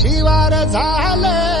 शिवार झालं